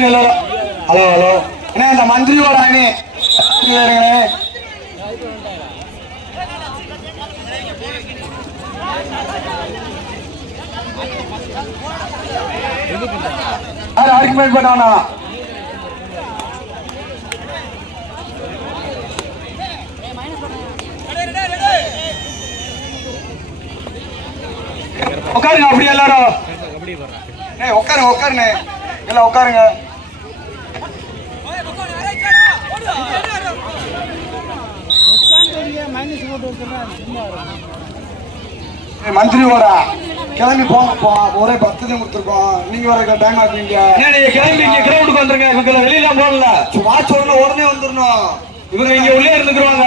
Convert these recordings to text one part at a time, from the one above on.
Hello hello அண்ணே அந்த மந்திரியோட அணி இருங்களே. யாரும் ஆர்குமெண்ட் பண்ண உட்காருங்க அப்படியே எல்லாரும். ஏய் உட்காருங்க உட்காருங்க. எல்லாம் உட்காருங்க. மந்திரியோட கிளம்பி போங்க போ. ஒரே பத்து தான் கொடுத்துருக்கோம். நீங்க வர டைம் நீங்க கிளம்பி இங்க கிரவுண்டுக்கு வந்துருங்க. இவங்க வெளியில போகல. வாட்ச் உடனே உடனே வந்துடணும் இவங்க இங்க உள்ளே இருந்துக்குருவாங்க.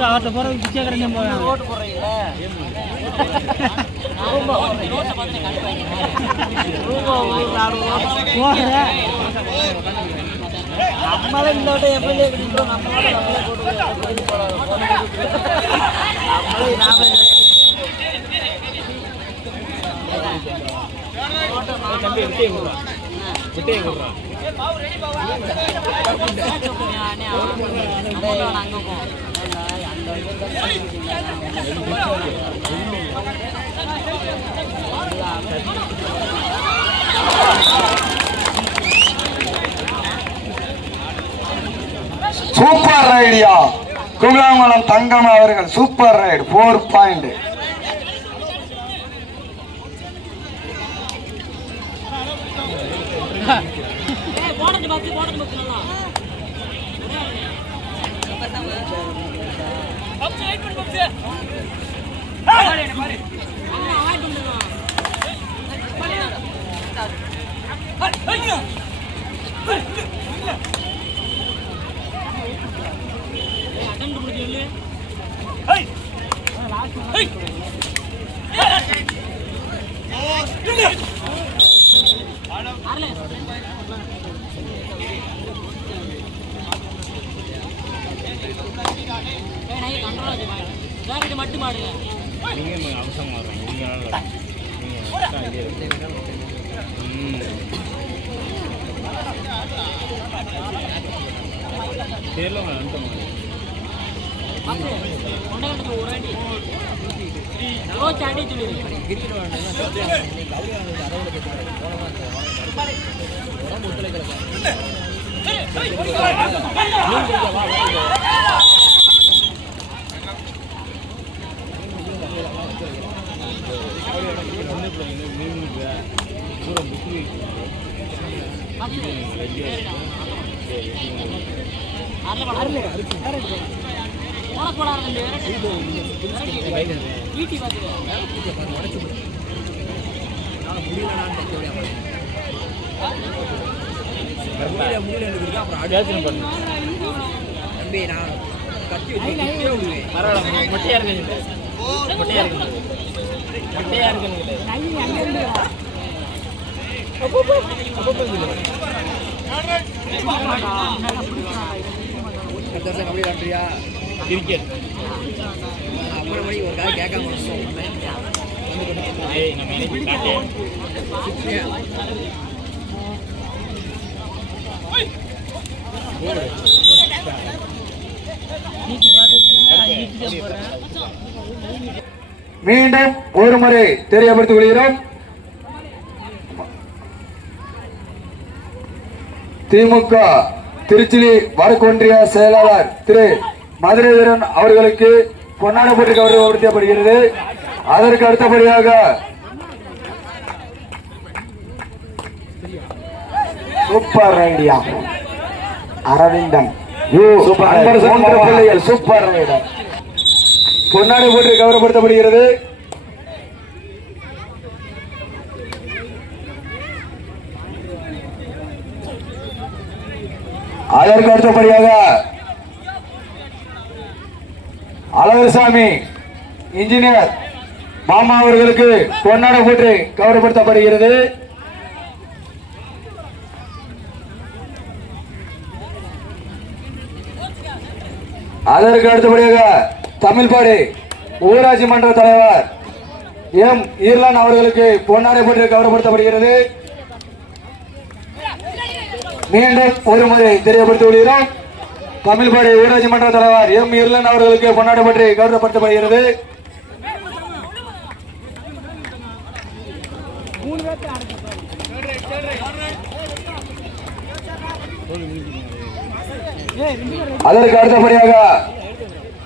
டிப்புக்கு அவர்கிட்ட போற பிச்சைக்காரன் போவேன் ஓட்டு போடுறீங்களா போகிற நம்மளே இந்த வட்டம் எம்எல்ஏ கிடைக்கிறோம் நம்மளே போட்டு நம்மளே நாமளே தம்பி விட்டே கொடுறா விட்டே கொடுறா அங்க போ சூப்பர் ரைடியா குங்களாங்குளம் தங்கம் அவர்கள் சூப்பர் ரைடு. ஃபோர் பாயிண்ட் போனது பத்து போனது பத்து நல்லா நீங்க அவசரமா வரும் நீங்க தெரியல வந்துட்டோம் கொண்டாந்து ஒரு அடி யோசிச்சு அடி சொல்லிடு உனக்கு போடாது ஈட்டி பார்த்துக்க பரவாயில்ல மொட்டையா இருக்குங்க. மொட்டையா இருக்குங்க மொட்டையா இருக்குங்க கிரிக்கெட் அப்புறம் மணி ஒரு கேட்காம நீட்டு நீட்டு போகிறேன் மீண்டும் ஒரு முறை தெரியப்படுத்திக் கொள்கிறோம். திமுக திருச்சி வடக்கு ஒன்றிய செயலாளர் திரு. மதுரை வீரன் அவர்களுக்கு பொன்னாட போட்டி கௌரவப்படுத்தப்படுகிறது. அதற்கு அடுத்தபடியாக super idea Aravindan. Super rider. பொன்னாடை போட்டு கௌரவப்படுத்தப்படுகிறது அதற்கு அடுத்தபடியாக அழகர்சாமி இன்ஜினியர் மாமா அவர்களுக்கு பொன்னாடை போட்டு கௌரவப்படுத்தப்படுகிறது அதற்கு அடுத்தபடியாக தமிழ்பாடி ஊராட்சி மன்ற தலைவர் எம் ஈர்லான் அவர்களுக்கு பொன்னாடை போட்டு கௌரவப்படுத்தப்படுகிறது. மீண்டும் ஒரு முறை தெரியப்படுத்தி விடுகிறோம் தமிழ்பாடி ஊராட்சி மன்ற தலைவர் எம் ஈர்லான் அவர்களுக்கு பொன்னாடை பற்றி கௌரவப்படுத்தப்படுகிறது. அதற்கு அடுத்தபடியாக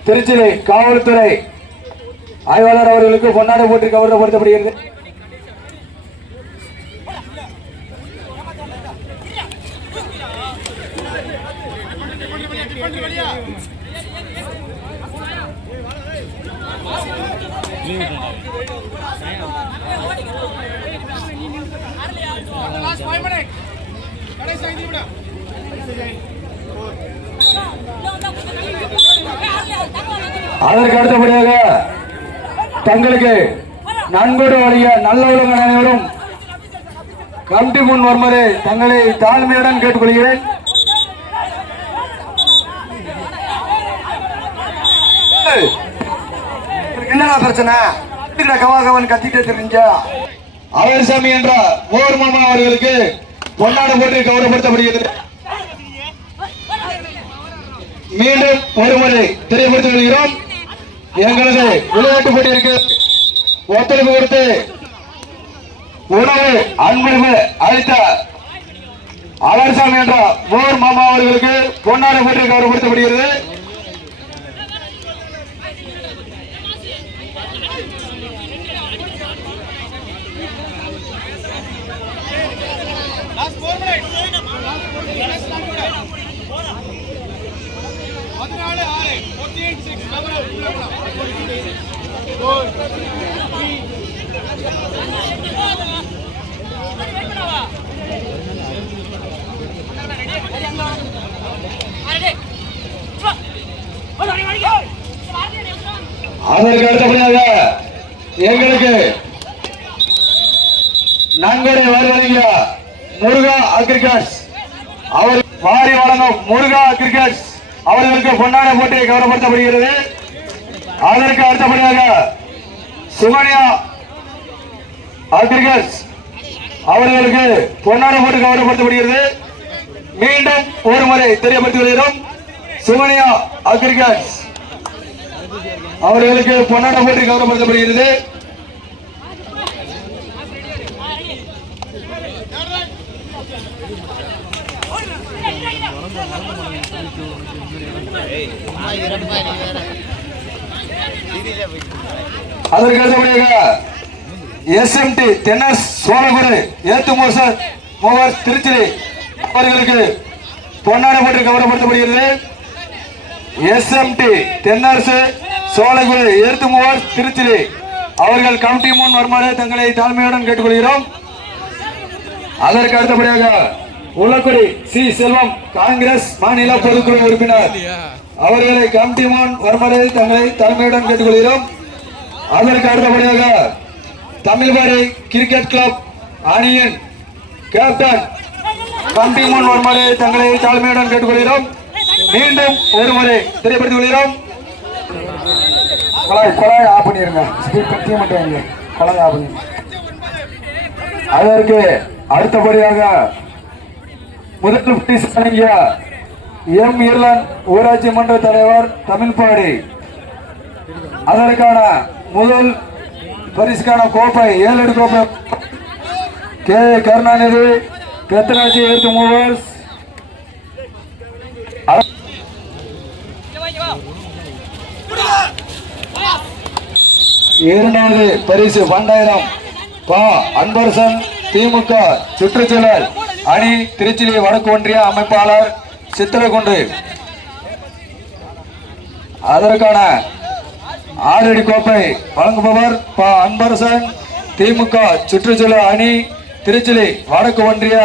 திருச்சிலை காவல்துறை ஆய்வாளர் அவர்களுக்கு பொன்னாடை போட்டு கௌரவப்படுத்தப்படுகிறது அதற்கு அடுத்தபடியாக தங்களுக்கு நன்கொடை வழிய நல்ல உலக அனைவரும் கமிட்டி முன் வருமாறு தங்களை தாழ்மையுடன் கேட்டுக்கொள்கிறேன். என்னடா பிரச்சனை? கவாகவன் கத்திட்டு தெரிஞ்ச? அவர் சாமி என்ற மோர் மாமா அவர்களுக்கு பொன்னாடை போட்டு கௌரவப்படுத்தப்படுகிறது. மீண்டும் ஒரு முறை தெரியப்படுத்திக் கொள்கிறோம். எங்களது விளையாட்டு போட்டியிற்கு ஒத்துழைப்பு கொடுத்து உணவு அன்பளிப்பு அளித்த அலர்சாமி என்ற ஓர் மாமா அவர்களுக்கு பொன்னாடை போட்டு கௌரவப்படுத்தப்படுகிறது. அதற்கு அடுத்தபடியாக எங்களுக்கு நன்கொடை வருவதீங்க முருகா அக்ரிகல்ஸ் அவர் வாரி வழங்கும் முருகா அக்ரிகல்ஸ் அவர்களுக்கு பொன்னாடை போட்டி கௌரவப்படுத்தப்படுகிறது அதற்கு அடுத்தபடியாக சுமனியா அக்ரிகல்ஸ் அவர்களுக்கு பொன்னாடை போட்டு கௌரவப்படுத்தப்படுகிறது மீண்டும் ஒரு முறை தெரியப்படுத்தி வருகிறோம் சுமனியா அக்ரிகல்ஸ் அவர்களுக்கு பொன்னாடை போட்டி கௌரவப்படுத்தப்படுகிறது அதற்கு அடுத்தபடியாக எஸ்எம்டி தென்னஸ் சோழகுரு ஏத்து மோசர் மூவர் திருச்சி அவர்களுக்கு பொன்னாடை போட்டு கவனப்படுத்தப்படுகிறது எஸ்எம்டி தென்னரசு சோழகுரு ஏத்து மூவர் திருச்சி அவர்கள் கமிட்டி முன் வருமாறு தங்களை தாழ்மையுடன் கேட்டுக்கொள்கிறோம். அதற்கு அடுத்தபடியாக உள்ளக்குடி சி. செல்வம் காங்கிரஸ் மாநில பொதுக்குழு உறுப்பினர். அவர்களை கமிட்டி முன் வருமாறு தங்களை தலைமையுடன் கேட்டுக்கொள்கிறோம். அதற்கு அடுத்தபடியாக தமிழ்பாடி கிரிக்கெட் கிளப் அணியின் கேப்டன் கமிட்டி முன் வருமாறு தங்களை தாழ்மையுடன் கேட்டுக்கொள்கிறோம். மீண்டும் ஒரு முறை தெரியப்படுத்திக் கொள்கிறோம். குழாய் குழாய் ஆஃப் பண்ணிருங்க. மட்டும் வைங்க கலங்காபுரி அதற்கு அடுத்தபடியாக முதல் பிரிஸ் வழங்கிய எம் இர்லன் ஊராட்சி மன்ற தலைவர் தமிழ்பாடி அதற்கான முதல் பரிசுக்கான கோப்பை ஏழு கோப்பை. K. Karunanidhi Petharaji earth movers இரண்டாவது பரிசு பண்டாயிரம் பா. அன்பரசன் திமுக சுற்றுச்சூழல். அணி திருச்சிலி வடக்கு ஒன்றிய அமைப்பாளர் சித்திரகுண்டு. அதற்கான ஆறடி கோப்பை வழங்குபவர் பா. அன்பரசன் திமுக சுற்றுச்சூழல் அணி திருச்சிலி வடக்கு ஒன்றிய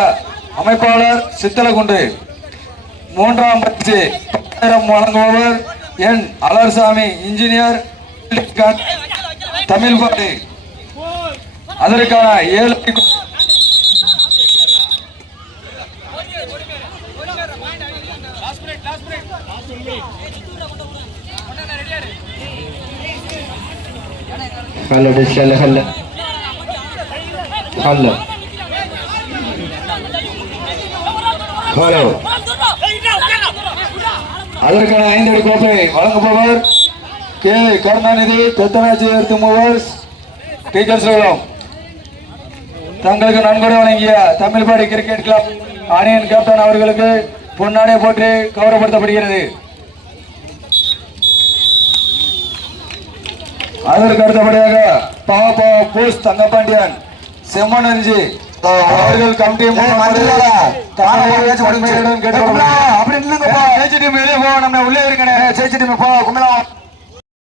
அமைப்பாளர் சித்தலகுண்டு மூன்றாம் பரிசு பத்தாயிரம் வழங்குபவர் என். அலர்சாமி இன்ஜினியர் தமிழ்பாடு. அதற்கான ஏழு هلا بالشلة هلا هلا ஹலோ அதற்கான ஐந்தடி கோப்பை வழங்குபவர் கே கருணாநிதி தெத்தராஜி எடுத்து மூவர்ஸ் டீச்சர்ஸ் சேலம் தங்களுக்கு நன்கொடை வழங்கிய தமிழ்பாடி கிரிக்கெட் கிளப் அணியின் கேப்டன் அவர்களுக்கு பொன்னாடை போட்டு கௌரவப்படுத்தப்படுகிறது அதற்கு அடுத்தபடியாக பாப்பா போஸ் தங்கப்பாண்டியன் செம்மனஞ்சி அவர்கள் கமிட்டி அப்படி நில்லுங்கப்பா. ஜெயிச்சு டீம் வெளியே போ நம்ம உள்ளே இருக்கணும் ஜெயிச்சு டீம் போ கும்பலாம்